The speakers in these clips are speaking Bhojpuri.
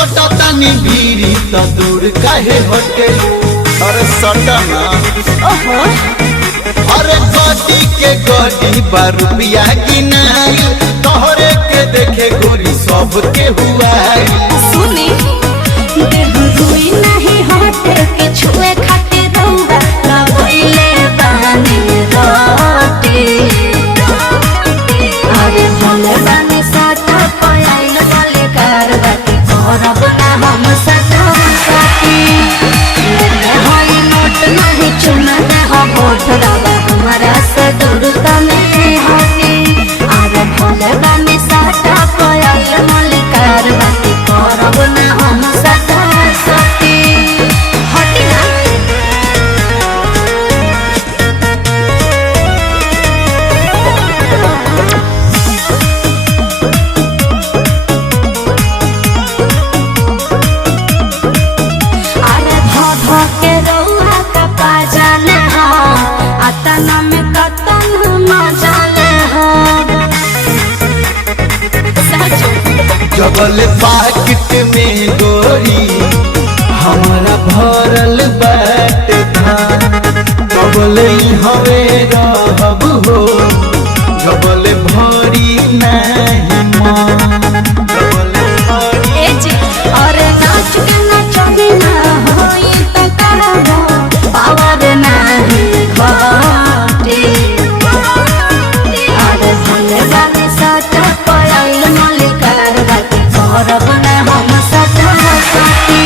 सटतानी भीरी त दूर काहे हटे। अरे सटना अरे गड्डी के गड्डी 12 रुपया गिनाई तोहरे के देखे गोरी सब के हुआ सुनी देह रुई नहीं हटे के छुए खाते रहुआ लगइले बानी रोटी। अरे भले बानी साटा पयाइल वाले कारवाती करब ना हम साटा साटी। लेते हई नोट नहीं चुना ना हो वोट रवा हमारा से दूर तने हटी। अरे भले बानी साटा पयाइल वाले कारवाती करब ना हम साटा साटी। हटी ना के रउआ का पाजाने हो अतना में कतन मजाले हो। जबल पाकिट में गोरी हमारा भरल बाट धान जबल हवे रहब हो जबल भरी नहीं मन जबल भरी। अरे नाच के नचनी ना होई त करबो पावर नाही घटी। अरे भले बानी साटा पयाइल मलिकार बाती करब ना हम साटा साटी।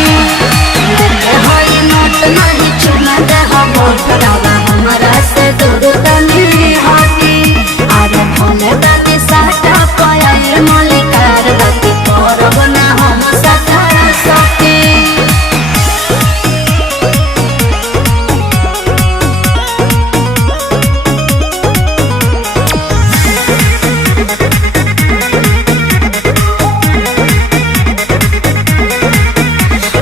लेते हई नोट नहीं चुना दे हम वोट रवा हमारा से दूर तनी हटी। अरे भले बानी साटा पयाइल मलिकार बाती करब ना हम साटा साटी।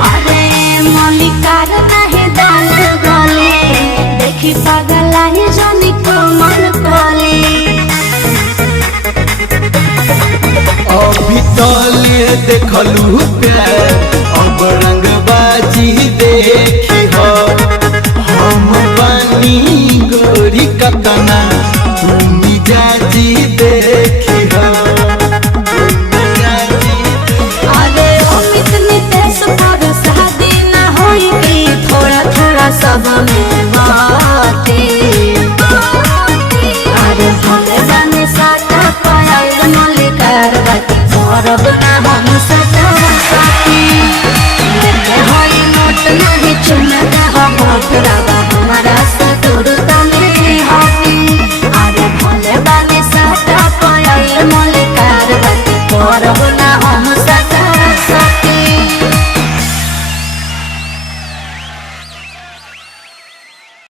अरे मलिकार नाही दान गले देखी पगलाई जनी को मन कोले। अभी तले देखलू प्यार अब रंगबाजी देखी हो हम बनी गोरी कतना तुम जाजी देखी हो अरे अमित नितेश पर शादी ना होई की थोड़ा थोड़ा सब में बाती। अरे भले बानी साटा पयाइल मलिकार बाती करब ना